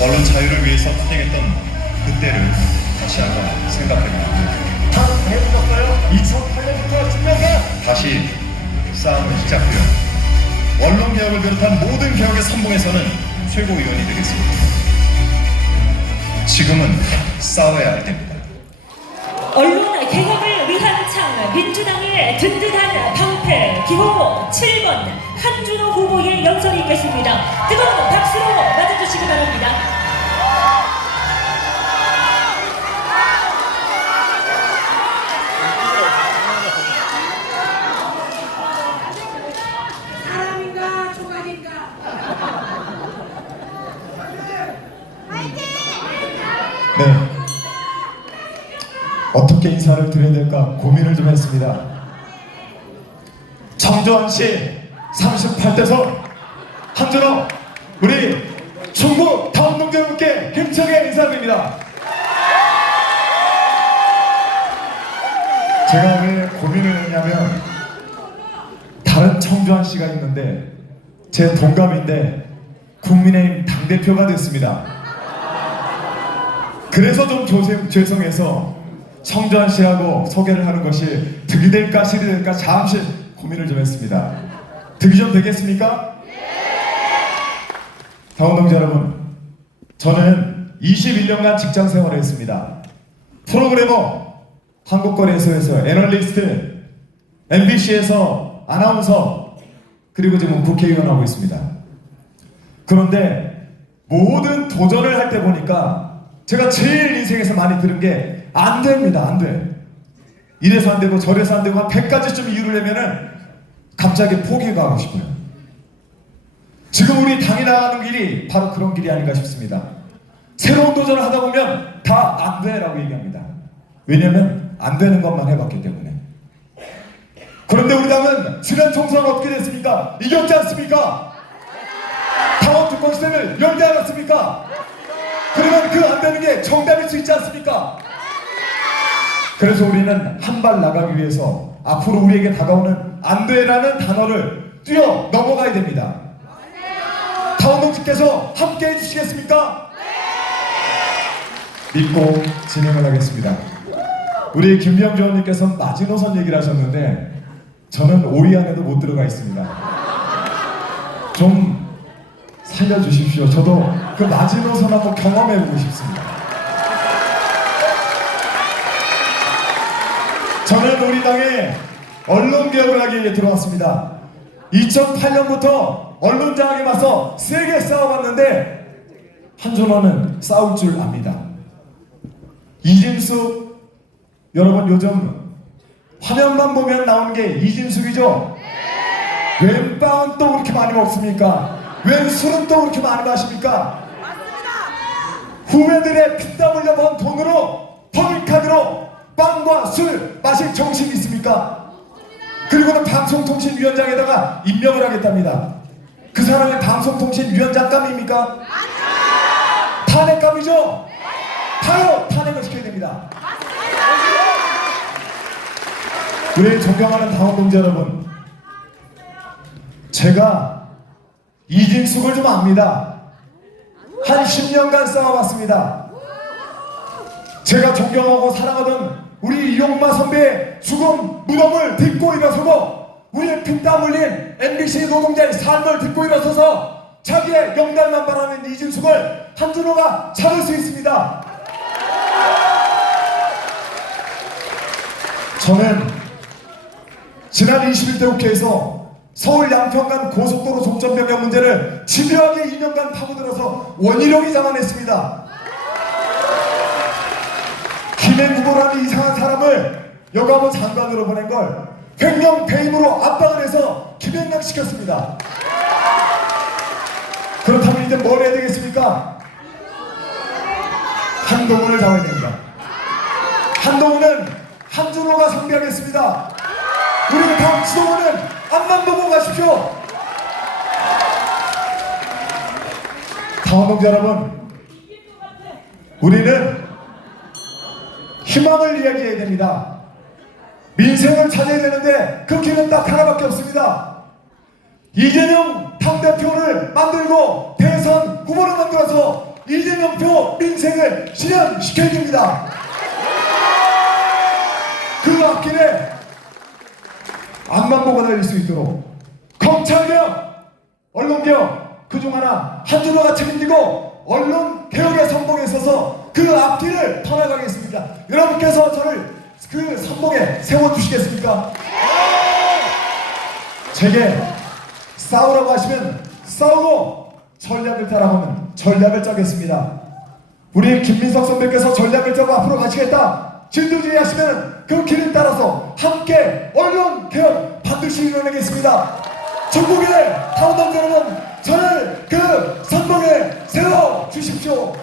언론 자유를 위해서 투쟁했던 그때를 다시 한번 생각해봅니다. 다 해보셨어요? 2008년부터 10년간 다시 싸움을 시작해요. 언론 개혁을 비롯한 모든 개혁의 선봉에서는 최고위원이 되겠습니다. 지금은 싸워야 할 때입니다. 언론 개혁을 위한 창 민주당의 든든한 방패 기호 7번 한준호 후보의 연설이 있겠습니다. 뜨거운 박수로 맞아주시기 바랍니다. 사람인가 조각인가? 네, 어떻게 인사를 드려야 될까 고민을 좀 했습니다. 정조환씨 38대선 한준호 우리 충북 다운동대 여러분께 힘차게 인사드립니다. 제가 왜 고민을 했냐면 다른 청주환씨가 있는데 제 동갑인데 국민의힘 당대표가 됐습니다. 그래서 좀 죄송해서 청주환씨라고 소개를 하는 것이 득이 될까 실이 될까 잠시 고민을 좀 했습니다. 득이 좀 되겠습니까? 당원동지 여러분, 저는 21년간 직장 생활을 했습니다. 프로그래머, 한국거래소에서 애널리스트, MBC에서 아나운서, 그리고 지금 국회의원 하고 있습니다. 그런데 모든 도전을 할 때 보니까 제가 제일 인생에서 많이 들은 게 안 됩니다. 안 돼. 이래서 안 되고 저래서 안 되고 한 100가지쯤 이유를 내면은 갑자기 포기가 하고 싶어요. 지금 우리 당이 나가는 길이 바로 그런 길이 아닌가 싶습니다. 새로운 도전을 하다 보면 다 안 돼라고 얘기합니다. 왜냐면 안 되는 것만 해봤기 때문에. 그런데 우리 당은 지난 총선 어떻게 됐습니까? 이겼지 않습니까? 당원 주권 시대를 열지 않았습니까? 그러면 그 안 되는 게 정답일 수 있지 않습니까? 그래서 우리는 한 발 나가기 위해서 앞으로 우리에게 다가오는 안 돼라는 단어를 뛰어 넘어가야 됩니다. 당원동지께서 함께 해주시겠습니까? 믿고 진행을 하겠습니다. 우리 김병주 의원님께서 마지노선 얘기를 하셨는데 저는 5위 안에도 못 들어가 있습니다. 좀 살려주십시오. 저도 그 마지노선 한번 경험해보고 싶습니다. 저는 우리 당에 언론개혁을 하기 위해 들어왔습니다. 2008년부터 언론장악에 맞서 세게 싸워봤는데 한준호는 싸울 줄 압니다. 이진숙, 여러분 요즘 화면만 보면 나오는 게 이진숙이죠? 웬 빵은 또 그렇게 많이 먹습니까? 웬 술은 또 그렇게 많이 마십니까? 후배들의 피땀 흘려 번 돈으로 법인카드로 빵과 술 마실 정신이 있습니까? 그리고는 방송통신위원장에다가 임명을 하겠답니다. 그 사람의 방송통신위원장감입니까? 탄핵감이죠? 바로 탄핵을 시켜야 됩니다. 우리 존경하는 당원동지 여러분, 제가 이진숙을 좀 압니다. 한 10년간 싸워봤습니다. 제가 존경하고 사랑하던 우리 이용마 선배의 죽음 무덤을 딛고 일어서고 우리의 피땀 흘린 MBC 노동자의 삶을 딛고 일어서서 자기의 영달만 바라는 이진숙을 한준호가 잡을 수 있습니다. 저는 지난 21대 국회에서 서울 양평간 고속도로 종점 변경 문제를 집요하게 2년간 파고들어서 원희룡이 잡아냈습니다. 김행 후보라는 이상한 사람을 여가부 장관으로 보낸 걸 횡령 배임으로 압박을 해서 김행락 시켰습니다. 그렇다면 이제 뭘 해야 되겠습니까? 한동훈을 잡아야 됩니다. 한동훈은 한준호가 상대하겠습니다. 우리 당 지도부는 앞만 보고 가십시오. 당원동지 여러분, 우리는 희망을 이야기해야 됩니다. 민생을 찾아야 되는데 그 길은 딱 하나밖에 없습니다. 이재명 당대표를 만들고 대선 후보를 만들어서 이재명표 민생을 실현시켜야 됩니다. 그 앞길에 앞만 달릴 수 있도록 검찰개혁, 언론개혁 그중 하나 한준호가 책임지고 언론개혁의 선봉에 있어서 그 앞길을 터나가겠습니다. 여러분께서 저를 그 선봉에 세워주시겠습니까? 제게 싸우라고 하시면 싸우고 전략을 따라보면 전략을 짜겠습니다. 우리 김민석 선배께서 전략을 짜고 앞으로 가시겠다 진두지휘 하시면 그 길을 따라서 함께 언론 개혁 반드시 이뤄내겠습니다. 전국의 타운던 여러분, 저를 그 선봉에 세워 주십시오.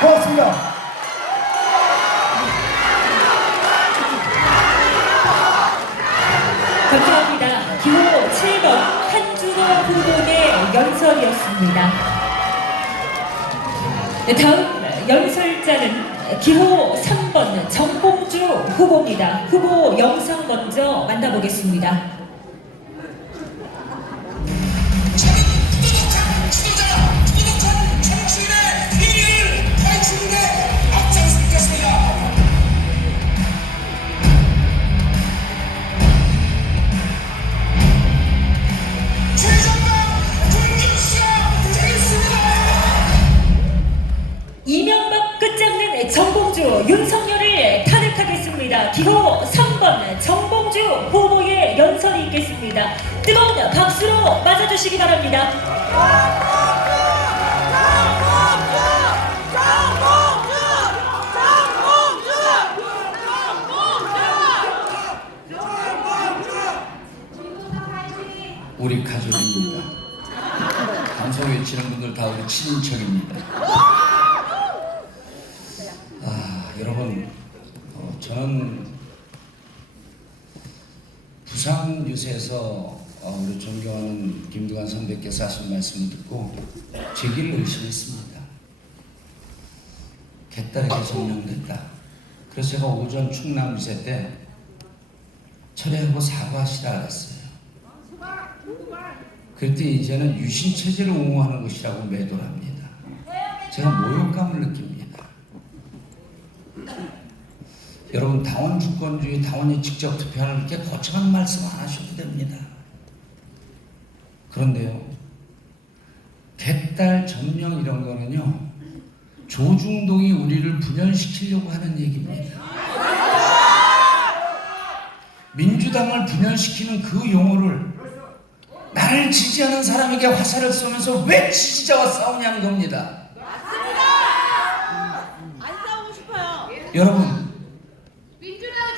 고맙습니다. 감사합니다. 기호 7번 한준호 후보의 연설이었습니다. 다음 연설자는 기호 3번 정봉주 후보입니다. 후보 영상 먼저 만나보겠습니다. 부족한 정치인의 비리를 밝히는 데 앞장서겠습니다. 최종방 군주씨가 되겠습니다. 이명박 끝장낸 정봉주, 윤석열을 탄핵하겠습니다. 기호 3번 정봉주 후보의 연설이 있겠습니다. 뜨거운 박수로 맞아주시기 바랍니다. 우리 가족입니다. 방송 외치는 분들 다 우리 친인척입니다. 여러분, 저는 부산 유세에서 우리 존경하는 김두관 선배께서 하신 말씀을 듣고 제 길을 의심했습니다. 개딸에게 점령됐다. 그래서 제가 오전 충남 유세 때 철회하고 사과하시라 그랬어요. 그때 이제는 유신체제를 옹호하는 것이라고 매도를 합니다. 제가 모욕감을 느낍니다. 여러분, 당원 주권주의, 당원이 직접 투표하는 게 거창한 말씀 안 하셔도 됩니다. 그런데요, 개딸 점령 이런 거는요, 조중동이 우리를 분열시키려고 하는 얘기입니다. 민주당을 분열시키는 그 용어를 나를 지지하는 사람에게 화살을 쏘면서 왜 지지자와 싸우냐는 겁니다. 안 싸우고 싶어요. 여러분,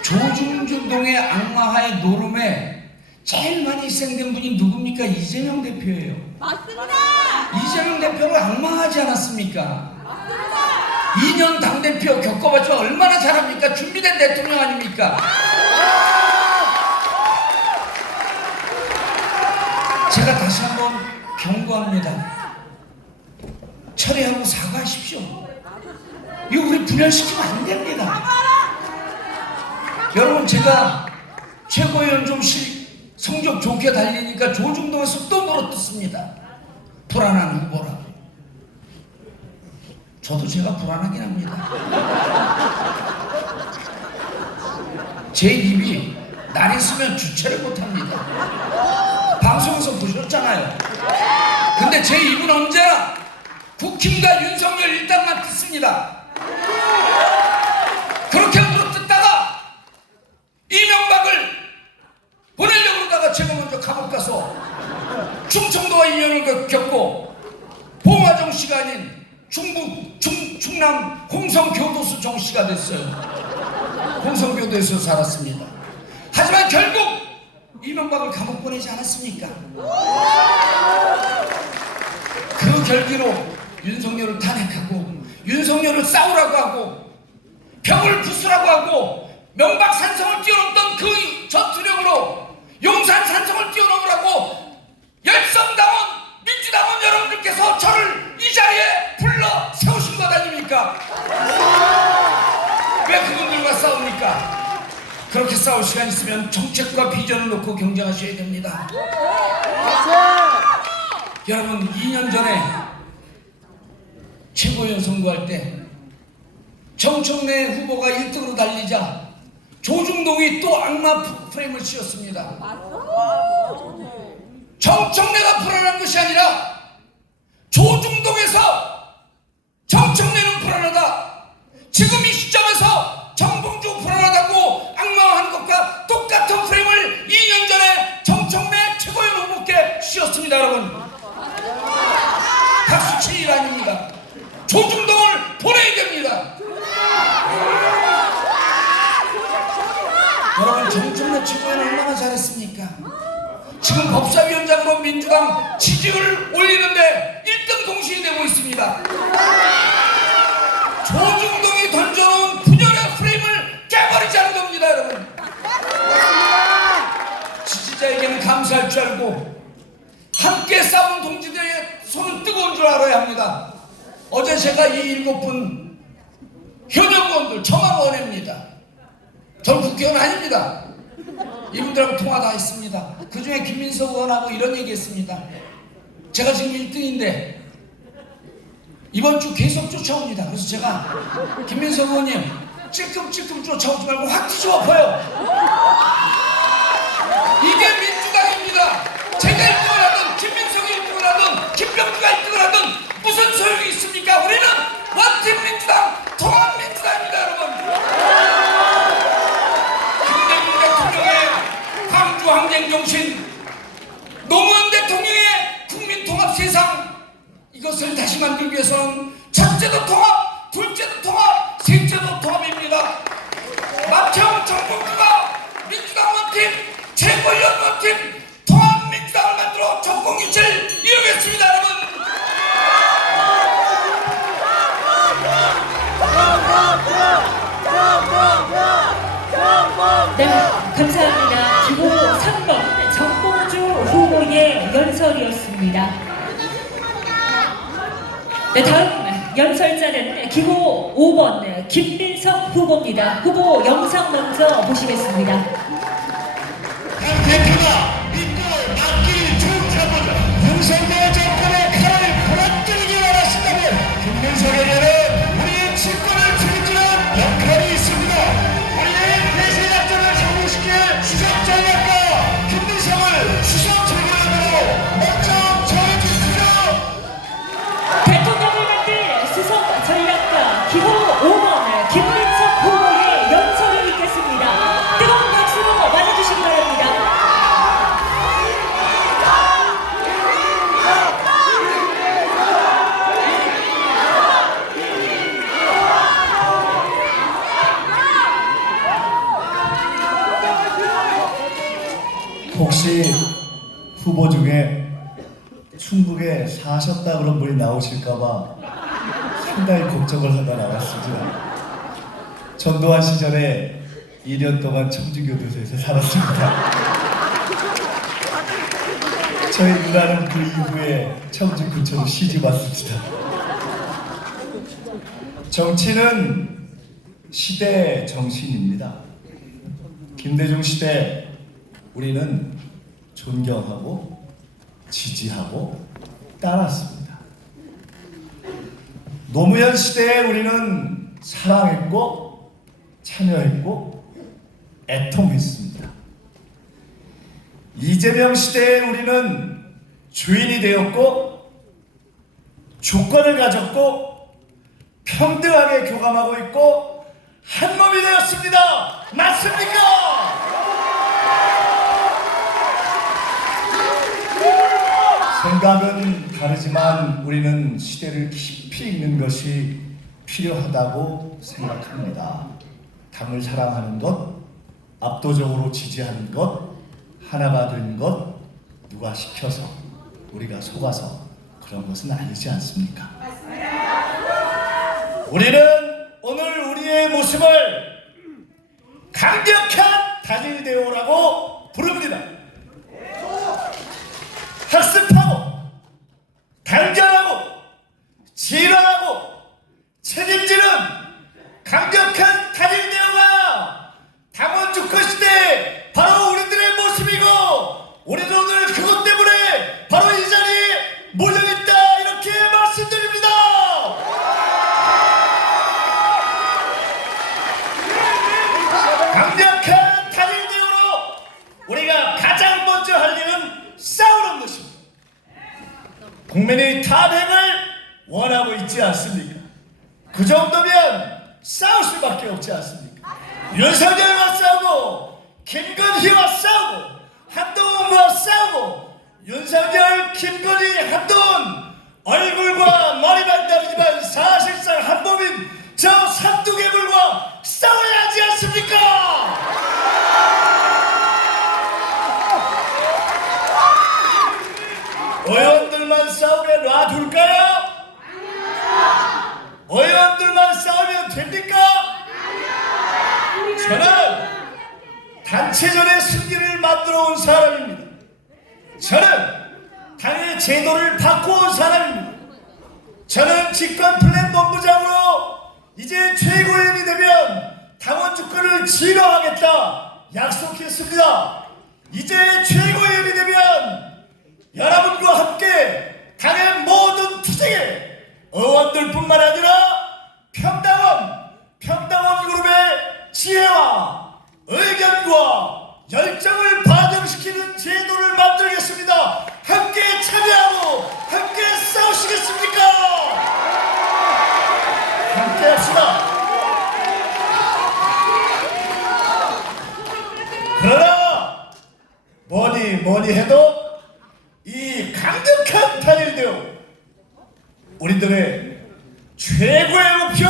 조중동의 악마화의 노름에 제일 많이 희생된 분이 누굽니까? 이재명 대표예요. 맞습니다. 이재명 대표를 악마하지 않았습니까? 2년 당대표 겪어봤지만 얼마나 잘합니까? 준비된 대통령 아닙니까? 제가 다시 한번 경고합니다. 철회하고 사과하십시오. 이거 우리 분열시키면 안 됩니다. 여러분, 제가 최고위원 좀 성적 좋게 달리니까 조중동에서 또 물어뜯습니다. 불안한 후보라고. 저도 제가 불안하긴 합니다. 제 입이 날 있으면 주체를 못합니다. 방송에서 보셨잖아요. 근데 제 입은 언제나 국힘과 윤석열 일당만 듣습니다. 그렇게 물어뜯다가 이명박을 보내려고 그러다가 제가 먼저 감옥 가서 충청도와 인연을 겪고 봉화정 씨가 아닌 충남 홍성교도소 정씨가 됐어요. 홍성교도에서 살았습니다. 하지만 결국 이명박을 감옥 보내지 않았습니까? 그 결기로 윤석열을 탄핵하고 윤석열을 싸우라고 하고 벽을 부수라고 하고 명박산성을 뛰어넘던 그 전투력으로 용산산성을 뛰어넘으라고 열성당원 민주당원 여러분들께서 저를 이 자리에 불러 세우신 것 아닙니까? 왜 그분들과 싸웁니까? 그렇게 싸울 시간 있으면 정책과 비전을 놓고 경쟁하셔야 됩니다. 여러분, 2년 전에 최고위원 선거할 때 정청래 후보가 1등으로 달리자 조중동이 또 악마 프레임을 씌웠습니다. 정청래가 불안한 것이 아니라 조중동에서 정청래는 불안하다. 지금 이 시점에서 정봉주 불안하다고 악마화한 것과 똑같은 프레임을 2년 전에 정청래 최고위원 후보께 씌웠습니다. 여러분, 박수칠 일 아닙니다. 조중동을 보내야 됩니다. 여러분, 정청래 최고위원 얼마나 잘했습니까? 지금 법사위원장으로 민주당 지지율 올리는데 1등 동시에 되고 있습니다. 조중동이 던져놓은 분열의 프레임을 깨버리자는 겁니다. 여러분, 지지자에게는 감사할 줄 알고 함께 싸운 동지들의 손은 뜨거운 줄 알아야 합니다. 어제 제가 이 7분 현역원들 청와원입니다. 전 국회의원 아닙니다. 이분들하고 통화 다 했습니다. 그 중에 김민석 의원하고 이런 얘기 했습니다. 제가 지금 1등인데 이번 주 계속 쫓아옵니다. 그래서 제가 김민석 의원님 찔끔찔끔 쫓아오지 말고 확 뒤집어엎어요. 이게 민주당입니다. 제가 1등을 하든 김민석이 1등을 하든 김병주가 1등을 하든 무슨 소용이 있습니까? 우리는 원팀 민주당, 통합 민주당입니다. 여러분, 김대중 대통령의 광주 항쟁정신, 노무현 대통령의 국민통합 세상, 이것을 다시 만들기 위해서는 첫째도 통합, 둘째도 통합, 셋째도 통합입니다. 마태형 정봉주가 민주당 원팀, 최고위원 원팀, 통합 민주당을 만들어 정공유치를 이루겠습니다. 여러분, 네, 감사합니다. 기호 3번 정봉주 후보의 연설이었습니다. 네, 다음 연설자는 기호 5번 김민석 후보입니다. 후보 영상 먼저 보시겠습니다. 한 대표가 믿고 맡길 중차보자 윤석열 정권의 칼을 부러뜨리기 원하신다면 김민석에게는 우리의 직권을 책임지는 역할이 있습니다. 우리의 대세 작전을 성공시킬 수석 전략가 김민석을 수석 최고위원으로 먼저 정해주시죠. 대통령을 만들 수석 전략가 기호 5번 김민석 후보의 연설을 읽겠습니다. 뜨거운 박수로 맞아주시기 바랍니다. 혹시 후보 중에 충북에 사셨다 그런 분이 나오실까봐 상당히 걱정을 하다 나왔습니다. 전두환 시절에 2년 동안 청주교도소에서 살았습니다. 저희 누나는 그 이후에 청주구청으로 시집 왔습니다. 정치는 시대 정신입니다. 김대중 시대 우리는 존경하고 지지하고 따랐습니다. 노무현 시대에 우리는 사랑했고 참여했고 애통했습니다. 이재명 시대에 우리는 주인이 되었고 주권을 가졌고 평등하게 교감하고 있고 한 몸이 되었습니다. 맞습니까? 생각은 다르지만 우리는 시대를 깊이 읽는 것이 필요하다고 생각합니다. 당을 사랑하는 것, 압도적으로 지지하는 것, 하나가 된 것, 누가 시켜서 우리가 속아서 그런 것은 아니지 않습니까? 우리는 오늘 우리의 모습을 강력한 단일대우라고 부릅니다. 학습하고 단결하고 진화하고 책임지는 강력한 단일대우가 당원 주권 시대 바로 우리들의 모습이고 우리는 오늘 그것 때문에 바로 이 자리에 모여있다 이렇게 말씀드립니다. 국민의 탄핵을 원하고 있지 않습니까? 그 정도면 싸울 수밖에 없지 않습니까? 윤석열과 싸우고 김건희와 싸우고 한동훈과 싸우고 윤석열, 김건희, 한동훈 얼굴과 머리만 다르지만 사실상 한 몸인 저 삼두개불과 싸워야 하지 않습니까? 의원들만 싸우게 놔둘까요? 의원들만 싸우면 됩니까? 저는 단체전의 승리를 만들어 온 사람입니다. 저는 당의 제도를 바꿔온 사람입니다. 저는 직권 플랜 본부장으로 이제 최고위원이 되면 당원 주권을 지휘하겠다 약속했습니다. 이제 최고위원이 되면 여러분과 함께 당의 모든 투쟁에 의원들뿐만 아니라 평당원 그룹의 지혜와 의견과 열정을 반영시키는 제도를 만들겠습니다. 함께 참여하고 함께 싸우시겠습니까? 함께 합시다. 그러나 뭐니 해도 이 강력한 단일대우 우리들의 최고의 목표,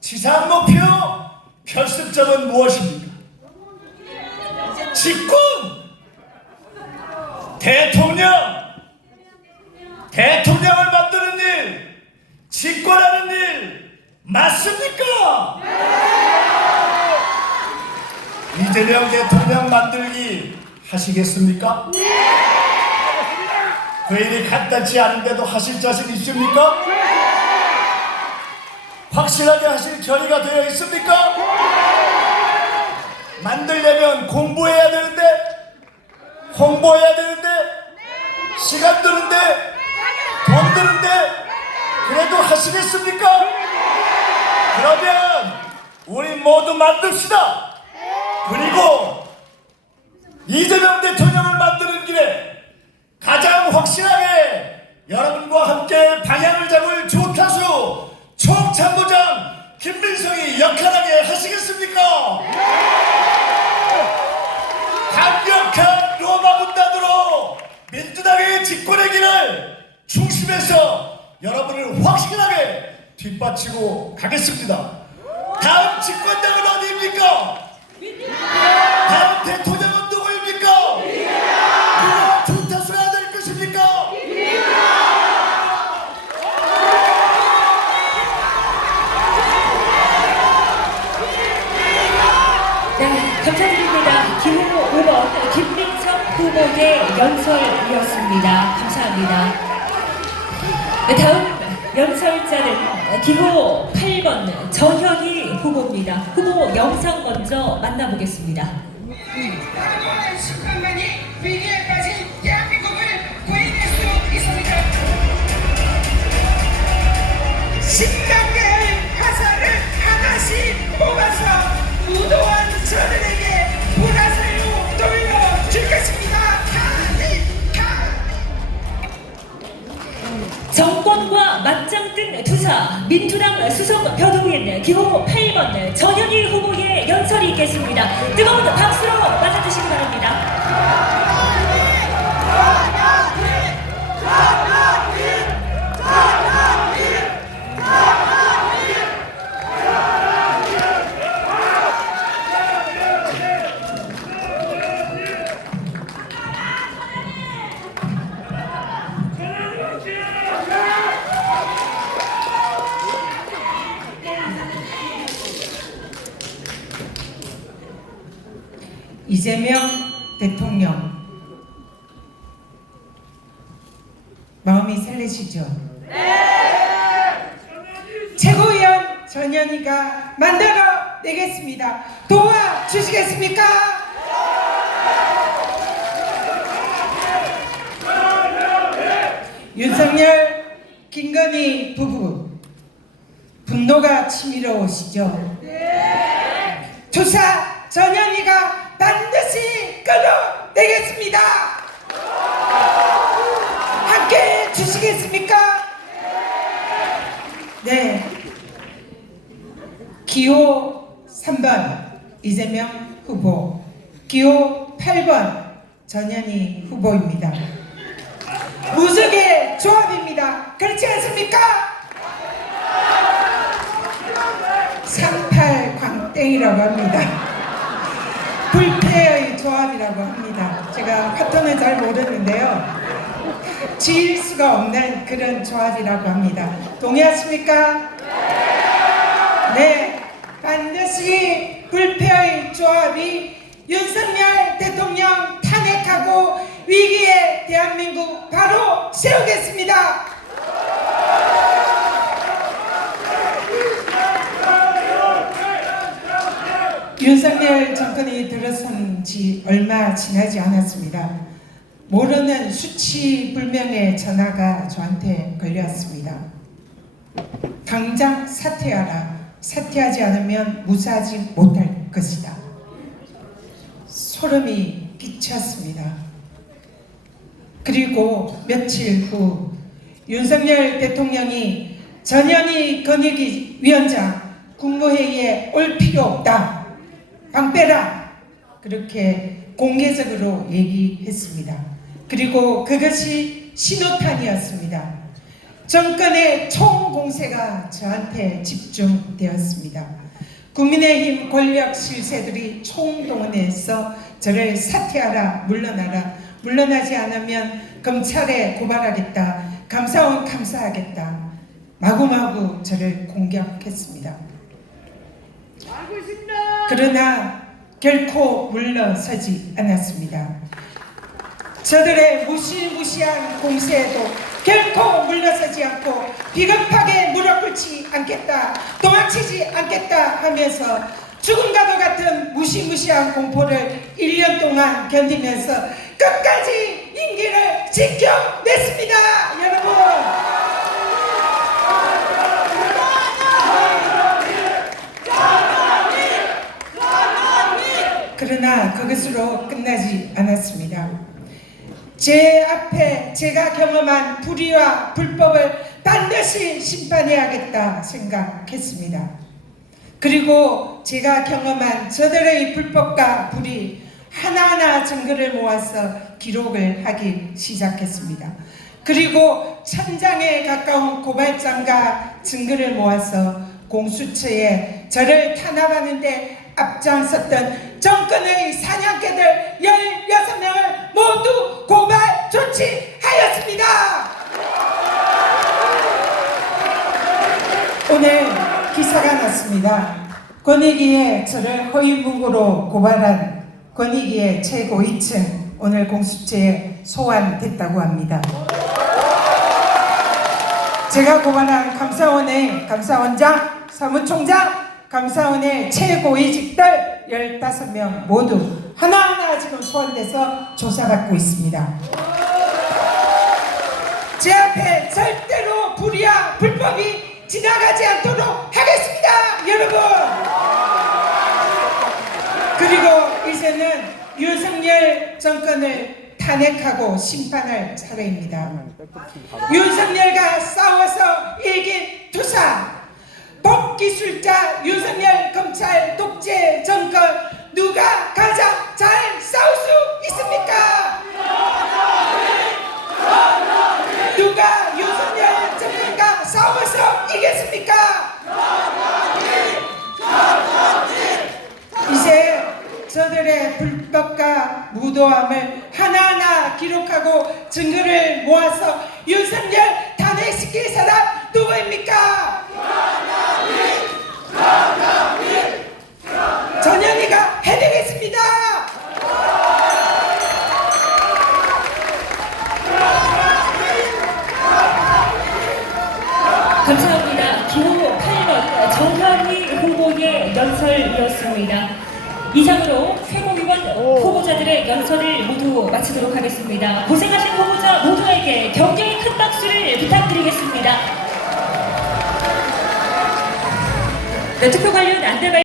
지상 목표, 결승점은 무엇입니까? 집권! 대통령을 만드는 일, 집권하는 일 맞습니까? 이재명 대통령 만들기 하시겠습니까? 그 일이 간단치 않은데도 하실 자신 있습니까? 확실하게 하실 결의가 되어 있습니까? 만들려면 공부해야 되는데, 홍보해야 되는데, 시간 드는데, 돈 드는데, 그래도 하시겠습니까? 그러면 우리 모두 만듭시다. 그리고 이재명 대통령을 만드는 길에 가장 확실하게 여러분과 함께 방향을 잡을 조타수 총참모장 김민성이 역할하게 하시겠습니까? 강력한 로마 군단으로 민주당의 집권의 길을 중심에서 여러분을 확실하게 뒷받치고 가겠습니다. 다음 집권당은 어디입니까? 다음 대통령은 누구입니까? 누가 조타수가 될 것입니까? 네, 감사드립니다. 기호 5번 김민석 후보의 연설이었습니다. 감사합니다. 네, 다음 연설자는 기호 8번 전현희 후보입니다. 후보 영상 먼저 만나보겠습니다. 식당만이 위기에 빠진 대한민국을 구해낼 수 있습니다. 식당의 화살을 하나씩 뽑아서 무도한 저들에게 보라색으로 돌려줄 것입니다. 정권과 맞짱 뜬 투사 민주당 수석 변호인 기호 8번 전현희 후보의 연설이 있겠습니다. 뜨거운 박수로 맞아주시기 바랍니다. 이재명 대통령 마음이 설레시죠? 네! 최고위원 전현희가 만들어 내겠습니다. 도와주시겠습니까? 윤석열, 김건희 부부 분노가 치밀어오시죠? 조사 전현희가 반드시 끊어내겠습니다. 함께 주시겠습니까? 네. 기호 3번 이재명 후보, 기호 8번 전현희 후보입니다. 무적의 조합입니다. 그렇지 않습니까? 38광땡이라고 합니다. 불패의 조합이라고 합니다. 제가 파트는 잘 모르는데요. 지을 수가 없는 그런 조합이라고 합니다. 동의하십니까? 네. 반드시 불패의 조합이 윤석열 대통령 탄핵하고 위기의 대한민국 바로 세우겠습니다. 윤석열 정권이 들어선 지 얼마 지나지 않았습니다. 모르는 수치불명의 전화가 저한테 걸려왔습니다. 당장 사퇴하라. 사퇴하지 않으면 무사하지 못할 것이다. 소름이 끼쳤습니다. 그리고 며칠 후 윤석열 대통령이 전현희 권익위원장 국무회의에 올 필요 없다. 방 빼라. 그렇게 공개적으로 얘기했습니다. 그리고 그것이 신호탄이었습니다. 정권의 총공세가 저한테 집중되었습니다. 국민의힘 권력 실세들이 총동원해서 저를 사퇴하라, 물러나라, 물러나지 않으면 검찰에 고발하겠다, 감사원 감사하겠다, 마구마구 저를 공격했습니다. 그러나 결코 물러서지 않았습니다. 저들의 무시무시한 공세에도 결코 물러서지 않고 비겁하게 무릎 꿇지 않겠다, 도망치지 않겠다 하면서 죽음과도 같은 무시무시한 공포를 1년 동안 견디면서 끝까지 임기를 지켜냈습니다. 여러분, 그러나 그것으로 끝나지 않았습니다. 제 앞에 제가 경험한 불의와 불법을 반드시 심판해야겠다 생각했습니다. 그리고 제가 경험한 저들의 불법과 불의 하나하나 증거를 모아서 기록을 하기 시작했습니다. 그리고 1000장에 가까운 고발장과 증거를 모아서 공수처에 저를 탄압하는 데 앞장섰던 정권의 사냥개들 16명을 모두 고발 조치하였습니다. 오늘 기사가 났습니다. 권익위에 저를 허위무고로 고발한 권익위의 최고 2층 오늘 공수처에 소환됐다고 합니다. 제가 고발한 감사원의 감사원장, 사무총장, 감사원의 최고위직들 15명 모두 하나하나 지금 소환돼서 조사받고 있습니다. 제 앞에 절대로 불의와 불법이 지나가지 않도록 하겠습니다, 여러분. 그리고 이제는 윤석열 정권을 탄핵하고 심판할 차례입니다. 윤석열과 싸워서 이긴 투사, 법기술자 윤석열 검찰 독재 정권 누가 가장 잘 싸울 수 있습니까? 누가 윤석열 정권과 싸워서 이겼습니까? 이제 저들의 불법과 무도함을 하나하나 기록하고 증거를 모아서 윤석열 탄핵시킬 사람 누구입니까? 전현희가 해내겠습니다. 감사합니다. 기호 8번 전현희 후보의 연설이었습니다. 이상으로 최고위원 후보자들의 연설을 모두 마치도록 하겠습니다. 고생하신 후보자 모두에게 격려의 큰 박수를 부탁드리겠습니다. 네, 투표 관련 안내